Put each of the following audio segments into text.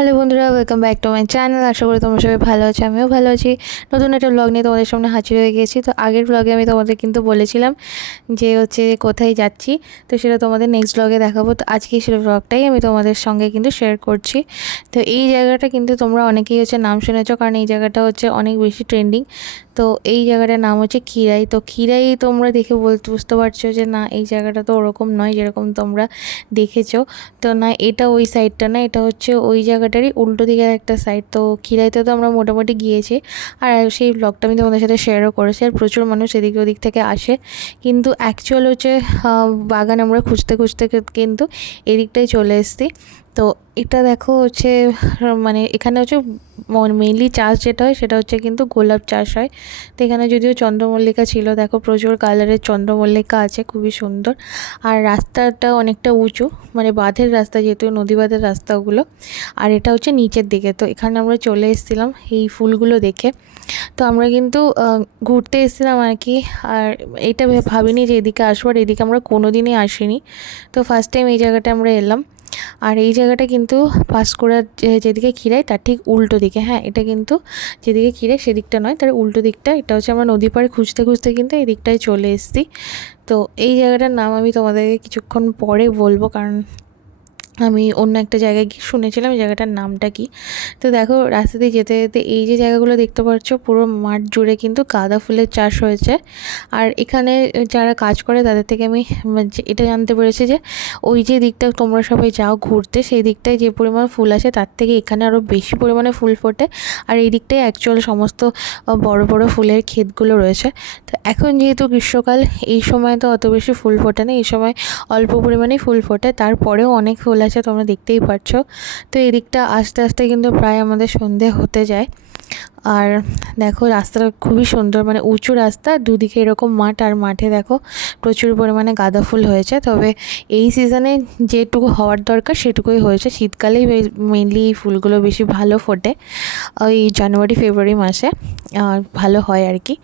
Hello বন্ধুরা welcome back to my channel আশা করি তোমরা সবাই ভালো আছো, আমিও ভালো আছি। নতুন একটা ব্লগ নিয়ে তোমাদের সামনে হাজির হয়ে গেছি তো আগের ব্লগে আমি তোমাদের কিন্তু বলেছিলাম যে হচ্ছে কোথায় যাচ্ছি। তো সেটা তোমাদের নেক্সট ব্লগে দেখাবো। তো আজকে সেই ব্লগটাই আমি তোমাদের সঙ্গে কিন্তু শেয়ার করছি। তো এই জায়গাটা কিন্তু তোমরা অনেকেই হচ্ছে নাম শুনেছো, কারণ এই জায়গাটা হচ্ছে অনেক বেশি ট্রেন্ডিং তো এই জায়গাটার নাম হচ্ছে খিরাই তো খিরাই তোমরা দেখে বলতে বুঝতে পারছ যে না, এই জায়গাটা তো ওরকম নয় যেরকম তোমরা দেখেছ। তো না, এটা ওই সাইডটা না, এটা হচ্ছে ওই জায়গাটারই উল্টো দিকের একটা সাইড তো খিরাইতে তো আমরা মোটামুটি গিয়েছি। আর সেই ব্লগটা আমি তোমাদের সাথে শেয়ারও করেছি আর প্রচুর মানুষ এদিক ওদিক থেকে আসে। কিন্তু অ্যাকচুয়াল হচ্ছে বাগান আমরা খুঁজতে খুঁজতে কিন্তু এদিকটাই চলে এসেছি। তো এটা দেখো হচ্ছে মানে এখানে হচ্ছে মেনলি চাষ যেটা হয় সেটা হচ্ছে কিন্তু গোলাপ চাষ হয়। তো এখানে যদিও চন্দ্রমল্লিকা ছিল, দেখো প্রচুর কালারের চন্দ্রমল্লিকা আছে, খুবই সুন্দর। আর রাস্তাটা অনেকটা উঁচু মানে বাঁধের রাস্তা যেহেতু, নদী বাঁধের রাস্তাগুলো আর এটা হচ্ছে নিচের দিকে, তো এখানে আমরা চলে এসেছিলাম এই ফুলগুলো দেখে। তো আমরা কিন্তু ঘুরতে এসেছিলাম আর কি, আর এটা ভাবিনি যে এদিকে আসব, আর এদিকে আমরা কোনো দিনই আসিনি। তো ফার্স্ট টাইম এই জায়গাটা আমরা এলাম। আর এই জায়গাটা কিন্তু পাঁশকুড়ার যেদিকে খিরাই তার ঠিক উল্টো দিকে। হ্যাঁ এটা কিন্তু যেদিকে খিরায় সেদিকটা নয়, তার উল্টো দিকটা। এটা হচ্ছে আমার নদী পাড়ে খুঁজতে খুঁজতে কিন্তু এই দিকটায় চলে এসেছি। তো এই জায়গাটার নাম আমি তোমাদেরকে কিছুক্ষণ পরে বলব, কারণ আমি অন্য একটা জায়গায় গিয়ে শুনেছিলাম জায়গাটার নামটা কি। তো দেখো রাস্তা দিয়ে যেতে যেতে এই যে জায়গাগুলো দেখতে পাচ্ছ, পুরো মাঠ জুড়ে কিন্তু গাঁদা ফুলের চাষ হয়েছে। আর এখানে যারা কাজ করে তাদের থেকে আমি এটা জানতে পেরেছি যে ওই যে দিকটা তোমরা সবাই যাও ঘুরতে, সেই দিকটায় যে পরিমাণ ফুল আছে তার থেকে এখানে আরও বেশি পরিমাণে ফুল ফোটে। আর এই দিকটায় অ্যাকচুয়াল সমস্ত বড় বড় ফুলের ক্ষেতগুলো রয়েছে। তো এখন যেহেতু গ্রীষ্মকাল, এই সময় তো অত বেশি ফুল ফোটে না, এই সময় অল্প পরিমাণেই ফুল ফোটে। তারপরেও অনেক ফুল আছে তোমরা দেখতেই পাচ্ছ তো এদিকটা আস্তে আস্তে কিন্তু প্রায় আমাদের সন্ধে হতে যায়। আর দেখো রাস্তাটা খুবই সুন্দর মানে উঁচু রাস্তা, দুদিকে এরকম মাঠ আর মাঠে দেখো প্রচুর পরিমাণে গাঁদা ফুল হয়েছে। তবে এই সিজনে যেটুকু হওয়ার দরকার সেটুকুই হয়েছে। শীতকালেই মেনলি এই ফুলগুলো বেশি ভালো ফোটে, ওই জানুয়ারি, ফেব্রুয়ারি মাসে ভালো হয় আর কি।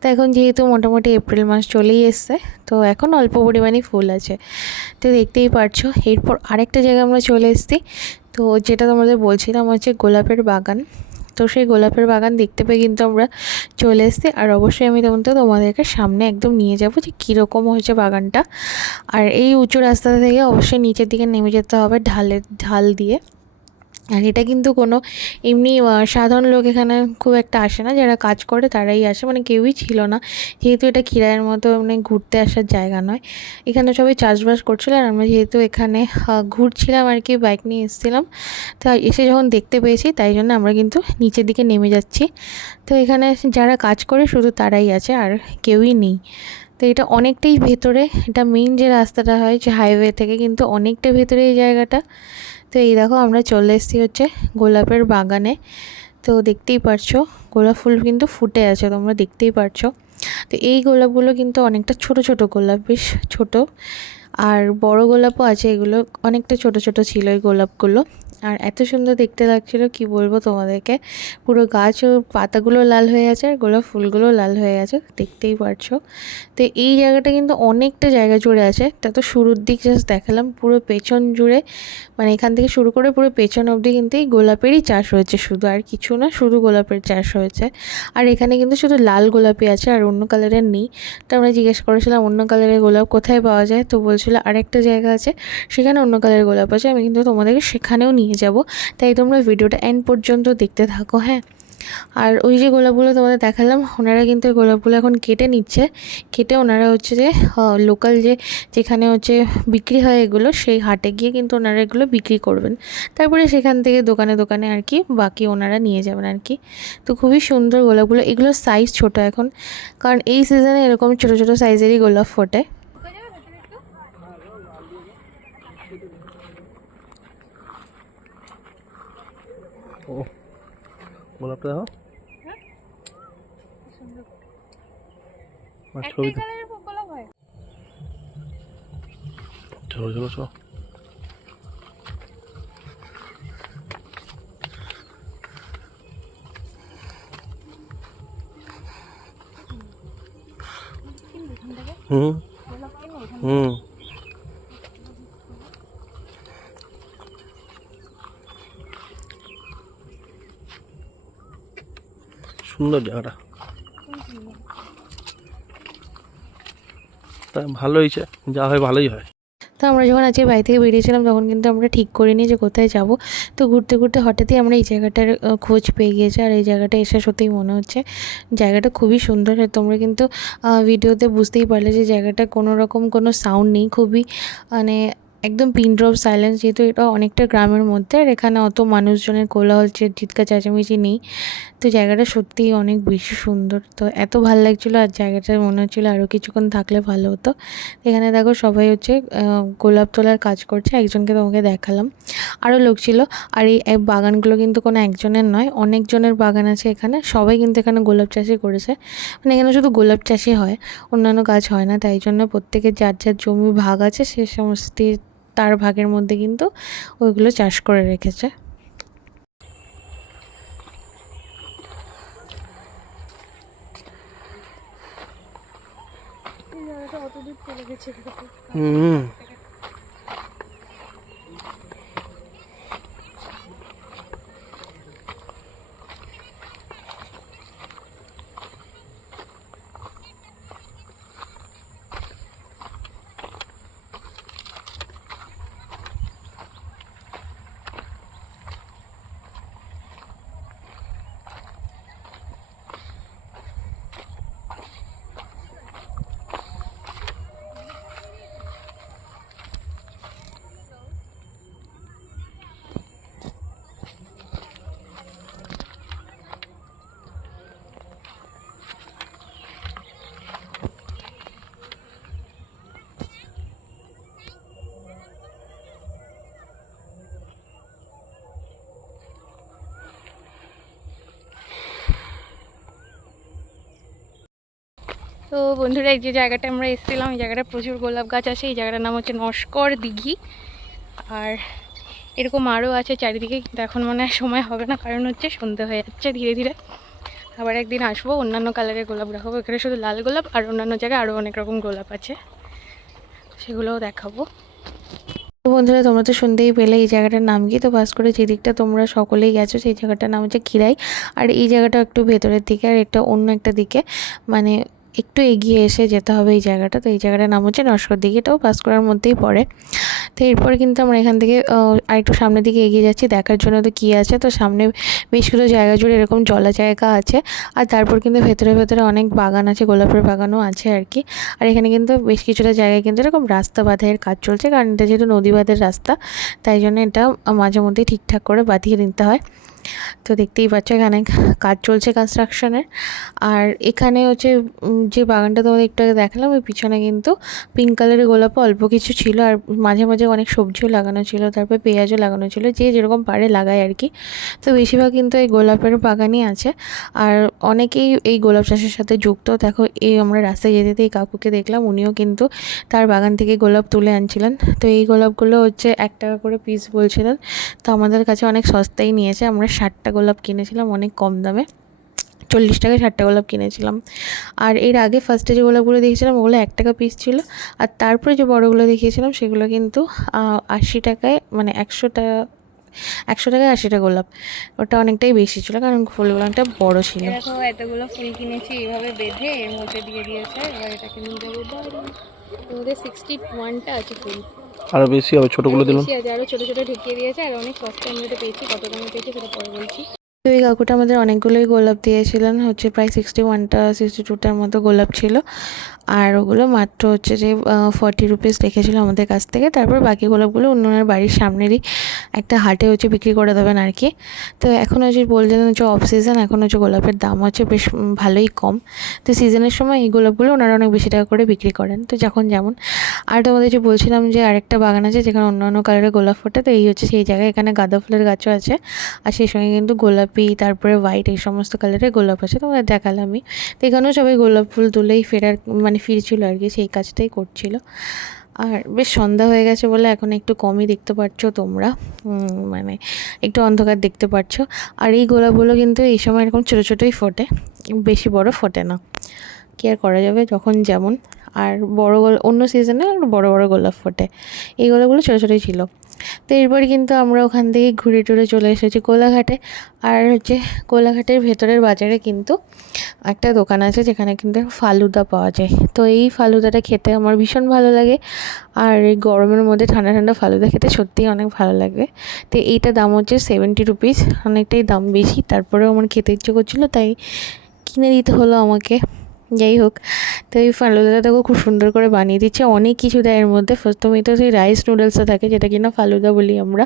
তো এখন যেহেতু মোটামুটি এপ্রিল মাস চলেই এসছে, তো এখন অল্প পরিমাণেই ফুল আছে। তো দেখতেই পারছ, এরপর আরেকটা জায়গায় আমরা চলে এসেছি। তো যেটা তোমাদের বলছিলাম হচ্ছে গোলাপের বাগান। তো সেই গোলাপের বাগান দেখতে পেয়ে কিন্তু আমরা চলে এসেছি। আর অবশ্যই আমি তখন তো তোমাদেরকে সামনে একদম নিয়ে যাব যে কীরকম হয়েছে বাগানটা। আর এই উঁচু রাস্তা থেকে অবশ্যই নিচের দিকে নেমে যেতে হবে ঢালের ঢাল দিয়ে। আর এটা কিন্তু কোনো এমনি সাধারণ লোক এখানে খুব একটা আসে না। যারা কাজ করে তারাই আসে। মানে কেউই ছিল না। যেহেতু এটা কিরায়ের মতো মানে ঘুরতে আসার জায়গা নয়। এখানে সবাই চাষবাস করছিল আর আমরা যেহেতু এখানে ঘুরছিলাম আর কি বাইক নিয়ে এসেছিলাম। তো এসে যখন দেখতে পেয়েছি, তাই জন্য আমরা কিন্তু নিচের দিকে নেমে যাচ্ছি। তো এখানে যারা কাজ করে শুধু তারাই আছে, আর কেউই নেই। তো এটা অনেকটাই ভেতরে, এটা মেইন যে রাস্তাটা হয়, যে হাইওয়ে থেকে, কিন্তু অনেকটা ভেতরে এই জায়গাটা। তো এই দেখো আমরা চলে এসেছি হচ্ছে গোলাপের বাগানে। তো দেখতেই পারছ, গোলাপ ফুল কিন্তু ফুটে আছে, তোমরা দেখতেই পারছ। তো এই গোলাপগুলো কিন্তু অনেকটা ছোট ছোট গোলাপ, বেশ ছোটো। আর বড় গোলাপও আছে, এগুলো অনেকটা ছোট ছোট ছিল এই গোলাপগুলো। আর এত সুন্দর দেখতে লাগছিল, কি বলব তোমাদেরকে? পুরো গাছ ও পাতাগুলো লাল হয়ে আছে আর গোলাপ ফুলগুলো লাল হয়ে গেছে দেখতেই পারছ। তো এই জায়গাটা কিন্তু অনেকটা জায়গা জুড়ে আছে, তা তো শুরুর দিক জাস্ট দেখালাম, পুরো পেছন জুড়ে মানে এখান থেকে শুরু করে পুরো পেছন অবধি কিন্তু এই গোলাপেরই চাষ হয়েছে, শুধু আর কিছু না, শুধু গোলাপের চাষ হয়েছে। আর এখানে কিন্তু শুধু লাল গোলাপি আছে আর অন্য কালারের নেই। তো আমরা জিজ্ঞেস করেছিলাম, অন্য কালারের গোলাপ কোথায় পাওয়া যায়? তো বলছিল, আরেকটা জায়গা আছে, সেখানে অন্য কালারের গোলাপ আছে, আমি কিন্তু তোমাদেরকে সেখানেও নিয়ে যাব। তাই তোমরা ভিডিওটা এন্ড পর্যন্ত দেখতে থাকো হ্যাঁ? আর ওই যে গোলাপগুলো তোমাদের দেখালাম, ওনারা কিন্তু ওই গোলাপগুলো এখন কেটে নিচ্ছে। কেটে ওনারা হচ্ছে যে লোকাল যে, যেখানে হচ্ছে বিক্রি হয় এগুলো, সেই হাটে গিয়ে কিন্তু ওনারা এগুলো বিক্রি করবেন। তারপরে সেখান থেকে দোকানে দোকানে আর কি বাকি ওনারা নিয়ে যাবেন আর কি। তো খুবই সুন্দর গোলাপগুলো, এগুলোর সাইজ ছোট এখন। কারণ এই সিজনে এরকম ছোটো ছোটো সাইজেরই গোলাপ ফোটে। ও। গোলাপটা দেখো। ছবি চলো চলো চলো। হুম। হুম। সুন্দর জায়গাটা। তা ভালো হয়েছে, যা হয় ভালোই হয়। তো আমরা যখন আজকে বাড়ি থেকে বেরিয়েছিলাম, তখন কিন্তু আমরা ঠিক করিনি যে কোথায় যাব। তো ঘুরতে ঘুরতে হঠাৎই আমরা এই জায়গাটার খোঁজ পেয়ে গিয়েছি, আর এই জায়গাটা এসে সত্যিই মনে হচ্ছে জায়গাটা খুবই সুন্দর। আর তোমরা কিন্তু ভিডিওতে বুঝতেই পারলে যে জায়গাটা কোনো রকম কোনো সাউন্ড নেই, খুবই মানে একদম পিন ড্রপ সাইলেন্স যেহেতু এটা অনেকটা গ্রামের মধ্যে, আর এখানে অত মানুষজনের কোলাহল চিৎকার চেঁচামেচি নেই। তো জায়গাটা সত্যিই অনেক বেশি সুন্দর। তো এত ভালো লাগছিল, আর জায়গাটা মনে হচ্ছিল আরও কিছুক্ষণ থাকলে ভালো হতো। এখানে দেখো সবাই হচ্ছে গোলাপ তোলার কাজ করছে, একজনকে তোমাকে দেখালাম। আরও লোক ছিল, আর এই বাগানগুলো কিন্তু কোনো একজনের নয়, অনেকজনের বাগান আছে এখানে। সবাই কিন্তু এখানে গোলাপ চাষই করেছে। মানে এখানে শুধু গোলাপ চাষই হয়, অন্যান্য গাছ হয় না। তাই জন্য প্রত্যেকের যার যার জমি ভাগ আছে, সে সমস্ত তার ভাগের মধ্যে কিন্তু ওইগুলো চাষ করে রেখেছে। হুম। তো বন্ধুরা, এই যে জায়গাটা আমরা এসেছিলাম, এই জায়গাটা প্রচুর গোলাপ গাছ আছে, এই জায়গাটার নাম হচ্ছে নস্কর দিঘি। আর এরকম আরও আছে চারিদিকে, কিন্তু এখন মনে হয় সময় হবে না, কারণ হচ্ছে সন্ধে হয়ে যাচ্ছে ধীরে ধীরে। আবার একদিন আসব, অন্যান্য কালারের গোলাপ দেখাবো। এখানে শুধু লাল গোলাপ আর অন্যান্য জায়গায় আরও অনেক রকম গোলাপ আছে। সেগুলোও দেখাবো। তো বন্ধুরা, তোমরা তো শুনতেই পেলে এই জায়গাটার নাম কি? তো বাস করে যে দিকটা তোমরা সকলেই গেছো, সেই জায়গাটার নাম হচ্ছে খিরাই আর এই জায়গাটা একটু ভেতরের দিকে আর এটা অন্য একটা দিকে। মানে একটু এগিয়ে এসে যেতে হবে এই জায়গাটা। তো এই জায়গাটার নাম হচ্ছে নস্কর দিকে এটাও পাঁশকুড়ার মধ্যেই পড়ে। তো এরপরে কিন্তু আমরা এখান থেকে আরেকটু সামনের দিকে এগিয়ে যাচ্ছি, দেখার জন্য তো কী আছে। তো সামনে বেশ কিছু জায়গা জুড়ে এরকম জলা জায়গা আছে। আর তারপর কিন্তু ভেতরে ভেতরে অনেক বাগান আছে, গোলাপের বাগানও আছে আর কি। আর এখানে কিন্তু বেশ কিছুটা জায়গায় কিন্তু এরকম রাস্তা বাঁধাইয়ের কাজ চলছে। কারণ এটা যেহেতু নদী বাঁধের রাস্তা, তাই জন্য এটা মাঝে মধ্যেই ঠিকঠাক করে বাঁধিয়ে নিতে হয়। তো দেখতেই পাচ্ছ এখানে কাজ চলছে কনস্ট্রাকশনের আর এখানে হচ্ছে যে বাগানটা তোমাদের একটু আগে দেখালাম, ওই পিছনে কিন্তু পিঙ্ক কালারের গোলাপও অল্প কিছু ছিল, আর মাঝে মাঝে অনেক সবজিও লাগানো ছিল, তারপর পেঁয়াজও লাগানো ছিল, যে যেরকম পারে লাগায় আর কি। তো বেশিরভাগ কিন্তু এই গোলাপের বাগানই আছে। আর অনেকেই এই গোলাপ চাষের সাথে যুক্ত। দেখো, এই আমরা রাস্তায় যেতে যেতে এই কাকুকে দেখলাম, উনিও কিন্তু তার বাগান থেকে গোলাপ তুলে আনছিলেন। তো এই গোলাপগুলো হচ্ছে এক টাকা করে পিস বলছিলেন। তো আমাদের কাছে অনেক সস্তায় নিয়েছে, আমরা ষাটটা গোলাপ কিনেছিলাম, অনেক কম দামে। চল্লিশ টাকায় ষাটটা গোলাপ কিনেছিলাম। আর এর আগে ফার্স্টে যে গোলাপগুলো দেখেছিলাম, ওগুলো এক টাকা পিস ছিল। আর তারপরে যে বড়গুলো দেখিয়েছিলাম, সেগুলো কিন্তু আশি টাকায় মানে একশো টাকা একশো টাকায় আশিটা গোলাপ। ওটা অনেকটাই বেশি ছিল, কারণ ফুলগুলো অনেকটা বড় ছিল। এতগুলো ফুল কিনেছি, এইভাবে বেঁধে এর মধ্যে দিয়ে দিয়েছে, এবার এটাকে নিয়ে যাব। সিক্সটি ওয়ানটা আছে ফুল। আরও বেশি হবে ছোটোগুলো দিলাম। আরও ছোটো ছোটো ঢুকিয়ে দিয়েছে আর অনেক সস্তা আমরা এটা পেয়েছি কত দামে পেয়েছি সেটা পরে বলছি। তো এই কাকুটা আমাদের অনেকগুলোই গোলাপ দিয়েছিলেন। হচ্ছে প্রায় সিক্সটি ওয়ানটা সিক্সটি টুটার মতো গোলাপ ছিল। আর ওগুলো মাত্র হচ্ছে যে ফর্টি রুপিস রেখেছিল আমাদের কাছ থেকে। তারপর বাকি গোলাপগুলো অন্য ওনার বাড়ির সামনেরই একটা হাটে হচ্ছে বিক্রি করে দেবেন আর কি। তো এখন হচ্ছে বললেন হচ্ছে অফ সিজন এখন হচ্ছে গোলাপের দাম হচ্ছে বেশ ভালোই কম। তো সিজনের সময় এই গোলাপগুলো ওনারা অনেক বেশি টাকা করে বিক্রি করেন। তো যখন যেমন। আর তোমাদের যে বলছিলাম যে আরেকটা বাগান আছে যেখানে অন্য অন্য কালারের গোলাপ ফোটে, তো এই হচ্ছে সেই জায়গায় এখানে গাঁদা ফুলের গাছও আছে। আর সেই সঙ্গে কিন্তু গোলাপি তারপরে হোয়াইট এই সমস্ত কালারের গোলাপ আছে, তোমাদের দেখালামই। তো এখানেও সবাই গোলাপ ফুল তুলেই ফেরার মানে ফিরছিল আর কি, সেই কাজটাই করছিল। আর বেশ সন্ধ্যা হয়ে গেছে বলে এখন একটু কমই দেখতে পাচ্ছ তোমরা। মানে একটু অন্ধকার দেখতে পাচ্ছ। আর এই গোলাপগুলো কিন্তু এই সময় এরকম ছোটো ছোটোই ফোটে, বেশি বড় ফোটে না। কি আর করা যাবে, যখন যেমন। আর বড় গোল, অন্য সিজনে বড় বড় গোলাপ ফোটে এই গোলাপগুলো ছোটো ছোটোই ছিল। তো এরপর কিন্তু আমরা ওখান থেকে ঘুরে টুরে চলে এসেছি কোলাঘাটে। আর হচ্ছে কোলাঘাটের ভেতরের বাজারে কিন্তু একটা দোকান আছে যেখানে কিন্তু ফালুদা পাওয়া যায়। তো এই ফালুদাটা খেতে আমার ভীষণ ভালো লাগে। আর এই গরমের মধ্যে ঠান্ডা ঠান্ডা ফালুদা খেতে সত্যিই অনেক ভালো লাগবে তো এইটা দাম হচ্ছে সেভেন্টি রুপিস অনেকটাই দাম বেশি। তারপরেও আমার খেতে ইচ্ছে করছিল, তাই কিনে দিতে হলো আমাকে। যাই হোক, তো এই ফালুদাটা দেখো খুব সুন্দর করে বানিয়ে দিচ্ছে। অনেক কিছু দেয় এর মধ্যে। প্রথমেই তো সেই রাইস নুডলসটা থাকে, যেটা কিনা ফালুদা বলি আমরা।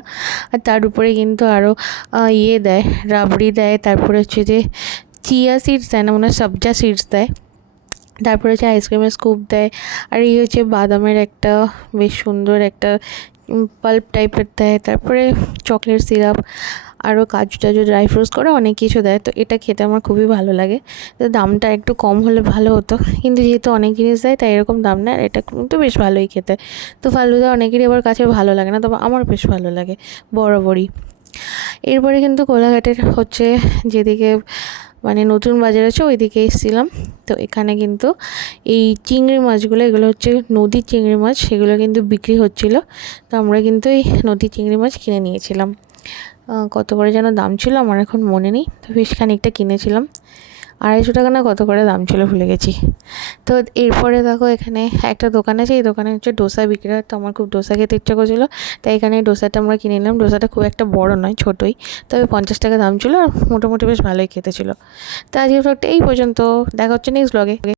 আর তার উপরে কিন্তু আরও ইয়ে দেয়, রাবড়ি দেয়। তারপরে হচ্ছে যে চিয়া সিডস দেয় না, মনে হয় সবজা সিডস দেয়। তারপরে হচ্ছে আইসক্রিমের স্কুপ দেয়। আর এই হচ্ছে বাদামের একটা বেশ সুন্দর একটা পাল্প টাইপের দেয়। তারপরে চকলেট সিরাপ আরও কাজু টাজু ড্রাই ফ্রুটস করে অনেক কিছু দেয়, তো এটা খেতে আমার খুবই ভালো লাগে। তো দামটা একটু কম হলে ভালো হতো, কিন্তু যেহেতু অনেক জিনিস দেয়, তাই এরকম দাম নেয় আর এটা কিন্তু বেশ ভালোই খেতে। তো ফালুদা অনেকেরই আবার কাছে ভালো লাগে না, তবে আমার বেশ ভালো লাগে বরাবরই এরপরে কিন্তু কোলাঘাটের হচ্ছে যেদিকে মানে নতুন বাজার আছে, ওইদিকে এসেছিলাম। তো এখানে কিন্তু এই চিংড়ি মাছগুলো, এগুলো হচ্ছে নদীর চিংড়ি মাছ, সেগুলো কিন্তু বিক্রি হচ্ছিল। তো আমরা কিন্তু এই নদীর চিংড়ি মাছ কিনে নিয়েছিলাম। কত করে যেন দাম ছিল আমার এখন মনে নেই। তো বেশ খানিকটা কিনেছিলাম। আড়াইশো টাকা না কত করে দাম ছিল ভুলে গেছি। তো এরপরে দেখো এখানে একটা দোকান আছে, এই দোকানে হচ্ছে ডোসা বিক্রি হয় তো আমার খুব ডোসা খেতে ইচ্ছা করছিল, তাই এখানে ডোসাটা আমরা কিনে নিলাম। ডোসাটা খুব একটা বড় নয়, ছোটোই। তবে পঞ্চাশ টাকা দাম ছিল, আর মোটামুটি বেশ ভালোই খেতে ছিল। তো আজকে এই পর্যন্ত। দেখা হচ্ছে নেক্সট ব্লগে